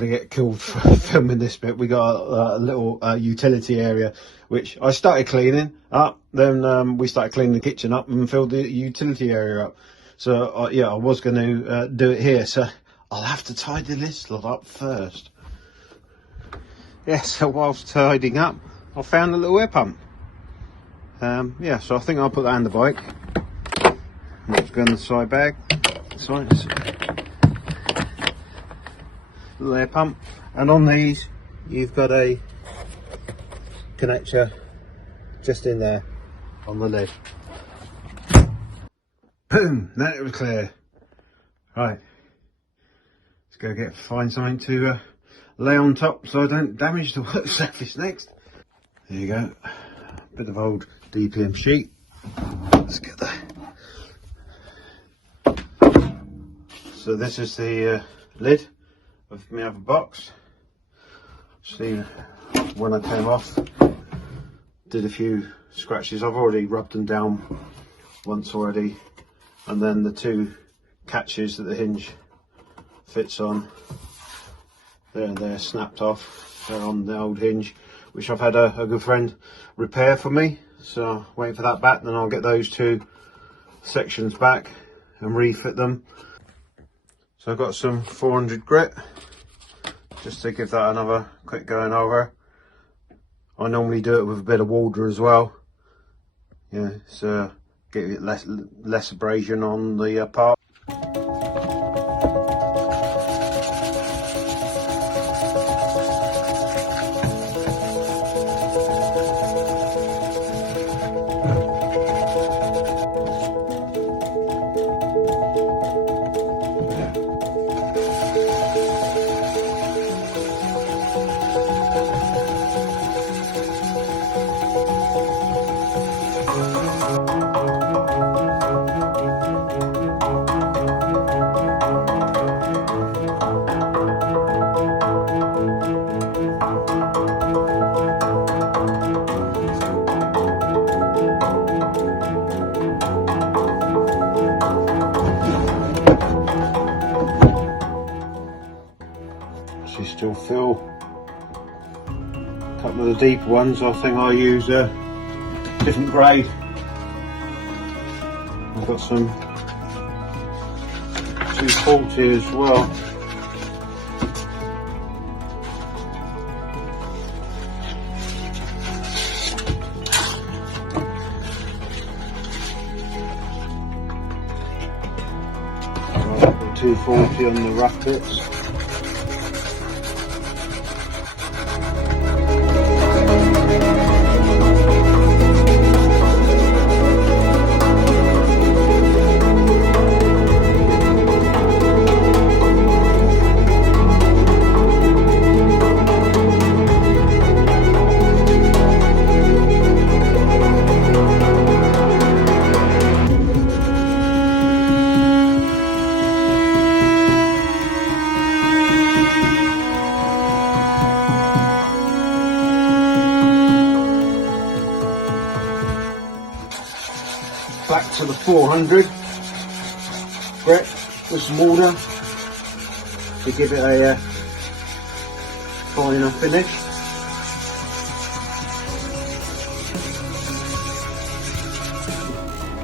Get killed for filming this bit. We got a little utility area which I started cleaning up, then we started cleaning the kitchen up and filled the utility area up. So yeah, I was going to do it here, so I'll have to tidy this lot up first. Yeah, so whilst tidying up I found a little air pump. Yeah, so I think I'll put that on the bike. Let's go in the side bag. Sorry, little air pump, and on these you've got a connector just in there on the lid. Boom, then it was clear. Right, let's go find something to lay on top so I don't damage the work surface next. There you go, bit of old DPM sheet. Let's get that. So this is the lid of my other box. See, when I came off, did a few scratches. I've already rubbed them down once already, and then the two catches that the hinge fits on, they're snapped off. They're on the old hinge, which I've had a good friend repair for me, so waiting for that back. Then I'll get those two sections back and refit them. So I've got some 400 grit, just to give that another quick going over. I normally do it with a bit of water as well. Yeah, so get it less abrasion on the part. Still feel a couple of the deeper ones. I think I use a different grade. I've got some 240 as well. I've got 240 on the rough bits. Back to the 400 grit with some water to give it a fine enough finish.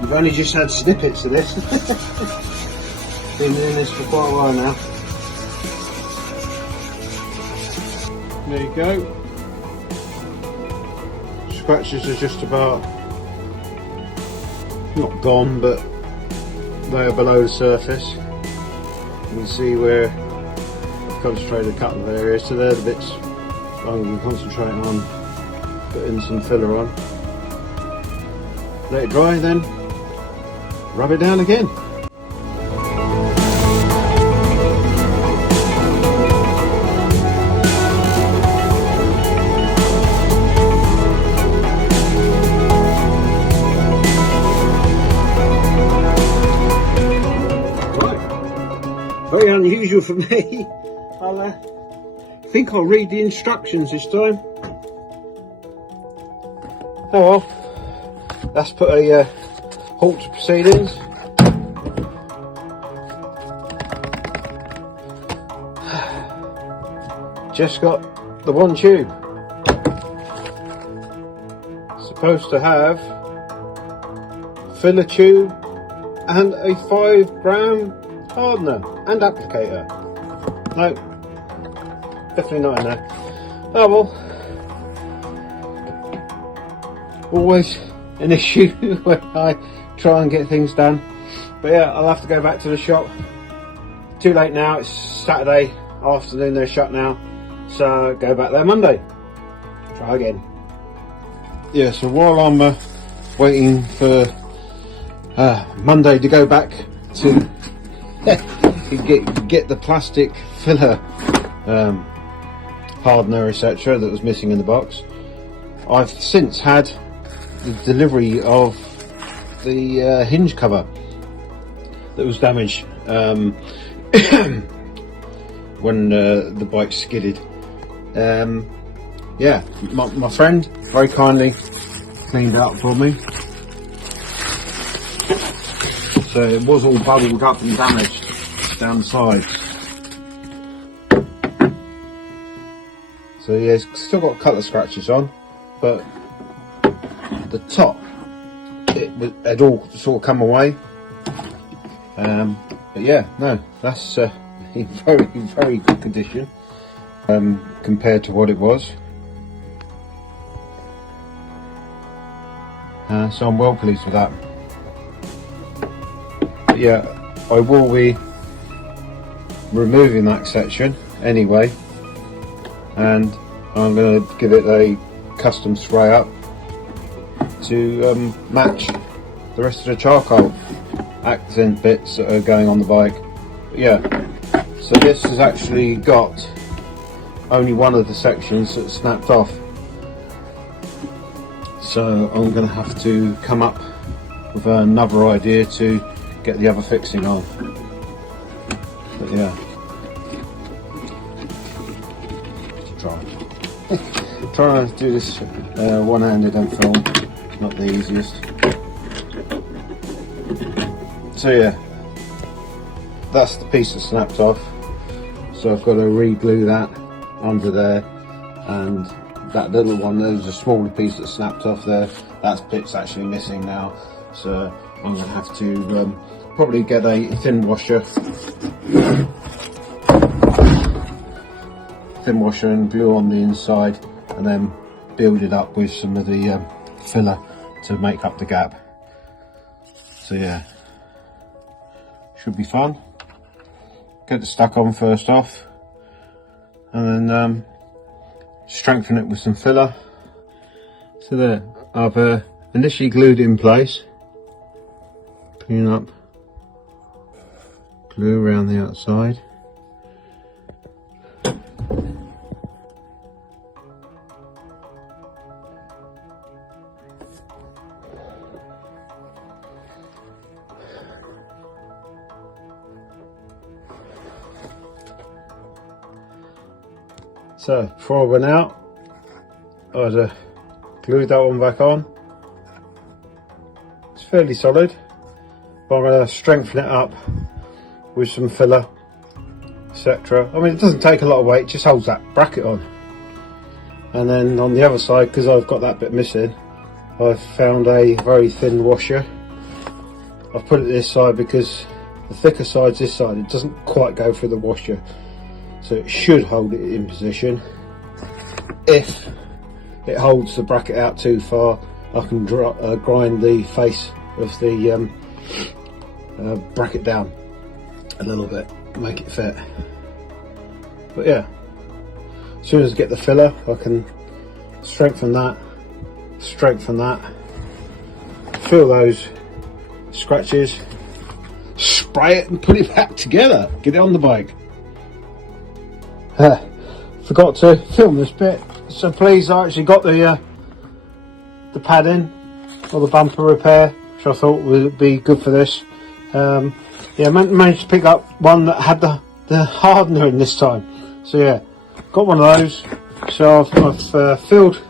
We've only just had snippets of this. Been doing this for quite a while now. There you go. Scratches are just about not gone, but they are below the surface. You can see where I've concentrated a couple of areas, so they're the bits I'm going to concentrate on putting some filler on. Let it dry, then rub it down again. very unusual for me. I think I'll read the instructions this time. Oh well, let's put a halt to proceedings. Just got the one tube. Supposed to have filler tube and a 5 gram hardener and applicator. No, definitely not in there. Oh well, always an issue when I try and get things done. But yeah, I'll have to go back to the shop. Too late now, it's Saturday afternoon, they're shut now. So go back there Monday. Try again. Yeah, so while I'm waiting for Monday to go back to get the plastic filler hardener, etc., that was missing in the box, I've since had the delivery of the hinge cover that was damaged when the bike skidded. Yeah, my friend very kindly cleaned it up for me, so it was all bubbled up and damaged down the sides. So yeah, it's still got a couple of scratches on, but the top had all sort of come away. But yeah, no, that's in very good condition compared to what it was. So I'm well pleased with that. But yeah, I will be removing that section anyway, and I'm going to give it a custom spray up to match the rest of the charcoal accent bits that are going on the bike. But yeah, so this has actually got only one of the sections that snapped off, so I'm going to have to come up with another idea to get the other fixing on. But yeah, trying to do this one-handed and film, not the easiest. So yeah, that's the piece that snapped off, so I've got to re-glue that under there, and that little one, there's a smaller piece that snapped off there, that bit's actually missing now, so I'm going to have to probably get a thin washer and glue on the inside, and then build it up with some of the filler to make up the gap. So yeah, should be fun. Get the stuck on first off, and then strengthen it with some filler. So there, I've initially glued it in place, clean up, glue around the outside. So before I went out, I glued that one back on. It's fairly solid, but I'm going to strengthen it up with some filler, etc. I mean, it doesn't take a lot of weight, it just holds that bracket on. And then on the other side, because I've got that bit missing, I've found a very thin washer. I've put it this side because the thicker side's this side, it doesn't quite go through the washer. So it should hold it in position. If it holds the bracket out too far, I can grind the face of the bracket down a little bit, make it fit. But yeah, as soon as I get the filler, I can strengthen that, fill those scratches, spray it and put it back together, get it on the bike. Forgot to film this bit, so please, I actually got the padding or the bumper repair, which I thought would be good for this. Yeah, managed to pick up one that had the the hardener in this time. So yeah, got one of those. So I've filled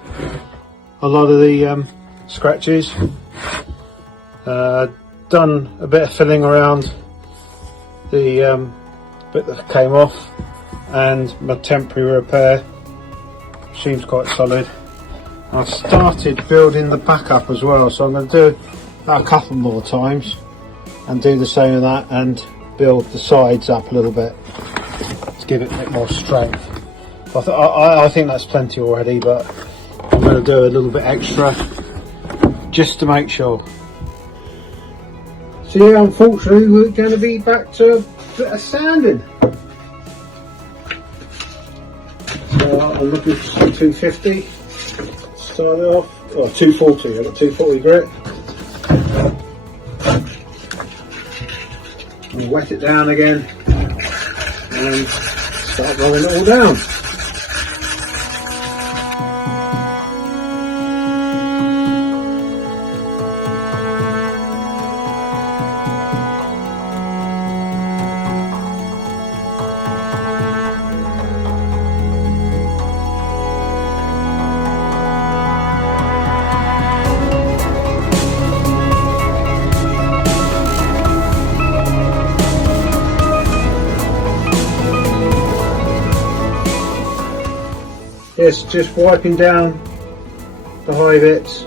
a lot of the scratches, done a bit of filling around the bit that came off, and my temporary repair seems quite solid. I've started building the back up as well, so I'm going to do that a couple more times and do the same with that, and build the sides up a little bit to give it a bit more strength. I think that's plenty already, but I'm going to do a little bit extra just to make sure. So yeah, unfortunately we're going to be back to a bit of sanding. So I'm looking for 250 to start it off, or 240. I've got 240 grit. I'll wet it down again and start rolling it all down. Yes, just wiping down the high bits.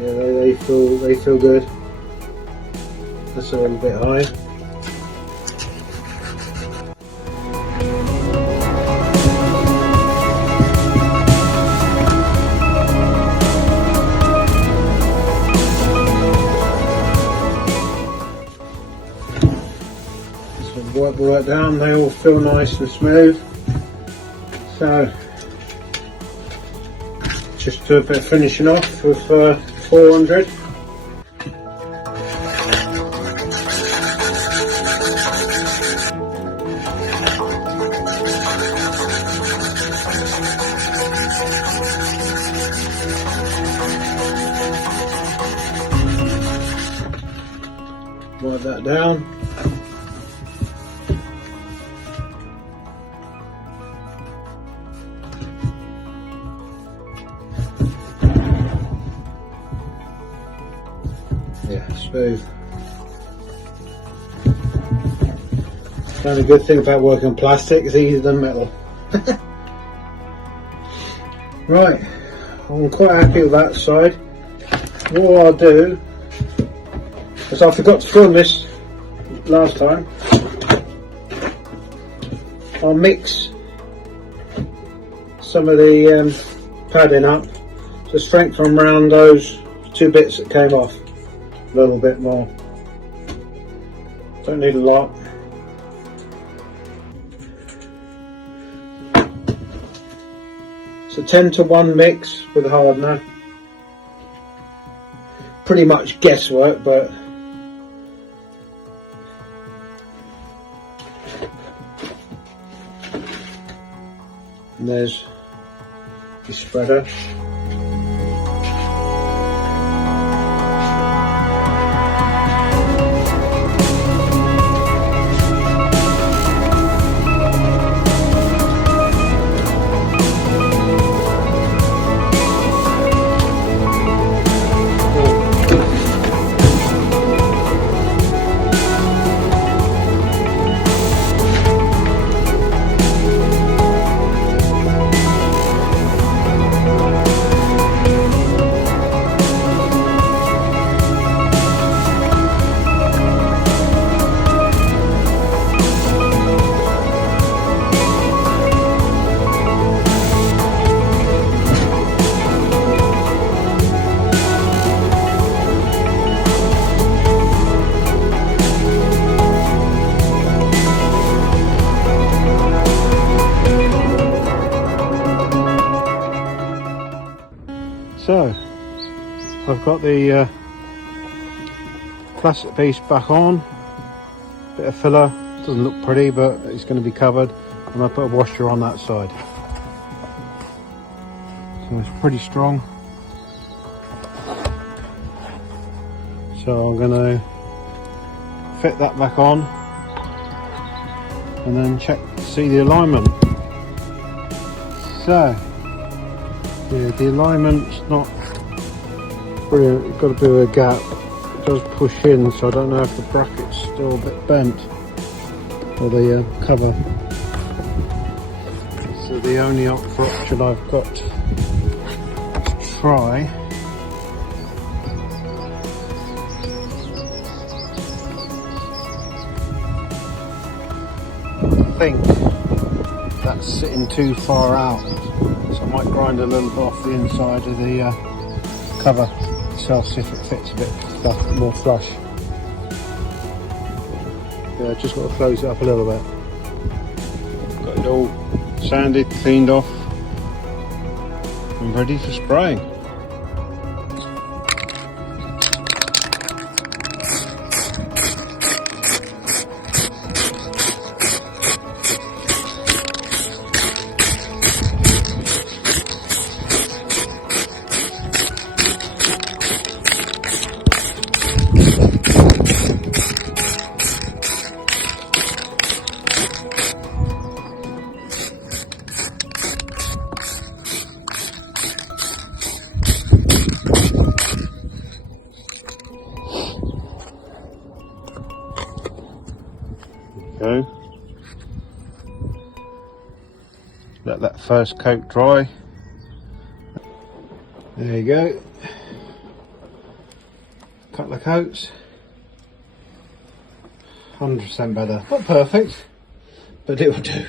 Yeah, they feel good. That's a little bit high. So wipe all that down. They all feel nice and smooth. So, just do a bit of finishing off with 400. Wipe that down. Yeah, smooth. The only good thing about working on plastic is easier than metal. Right, I'm quite happy with that side. What I'll do is, I forgot to film this last time, I'll mix some of the padding up to strengthen around those two bits that came off. A little bit more. Don't need a lot. So 10-to-1 mix with the hardener. Pretty much guesswork, but and there's your spreader. So I've got the plastic piece back on, bit of filler, doesn't look pretty but it's going to be covered, and I put a washer on that side, so it's pretty strong. So I'm going to fit that back on and then check to see the alignment. So yeah, the alignment's not brilliant. You've got a bit of a gap. It does push in, so I don't know if the bracket's still a bit bent, or the cover. So the only option I've got to try I think that's sitting too far out, so I might grind a little bit off the inside of the cover itself, see if it fits a bit more flush. Yeah, just got to close it up a little bit. Got it all sanded, cleaned off and ready for spraying. Go. Let that first coat dry. There you go. Couple of coats. 100% better. Not perfect, but it will do.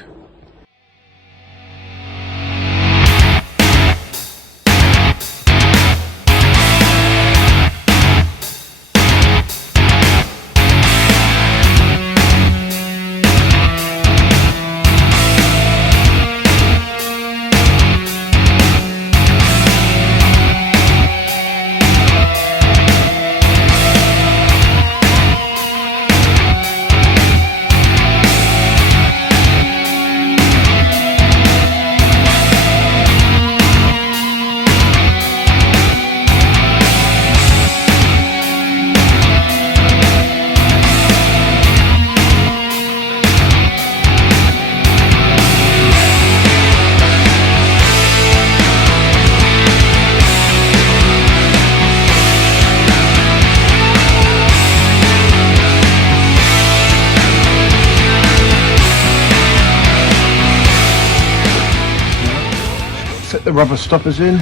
Fit the rubber stoppers in.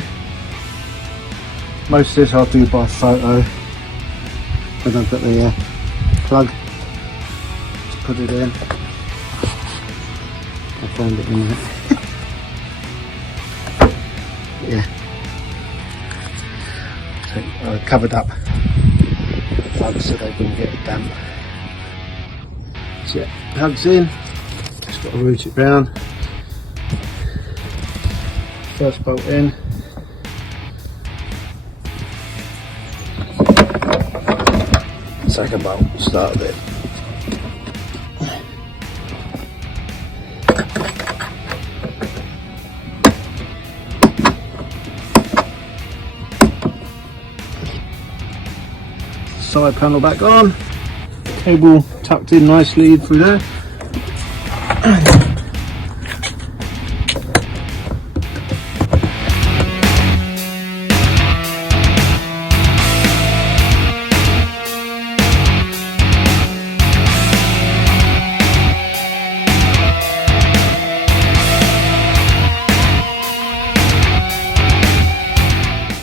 Most of this I'll do by photo. Then I've got the plug to put it in. I found it in there. Yeah. So I covered up the plugs so they wouldn't get damp. So yeah, plugs in. Just got to route it round. First bolt in. Second bolt, start it. Side panel back on. Cable tucked in nicely through there.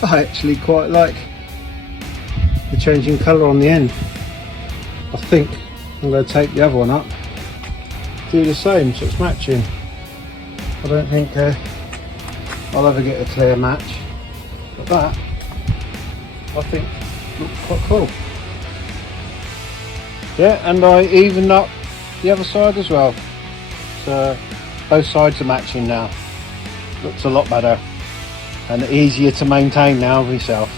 I actually quite like the changing colour on the end. I think I'm going to take the other one up, do the same so it's matching. I don't think I'll ever get a clear match, but that I think looks quite cool. Yeah, and I evened up the other side as well, so both sides are matching now. Looks a lot better and easier to maintain now with yourself.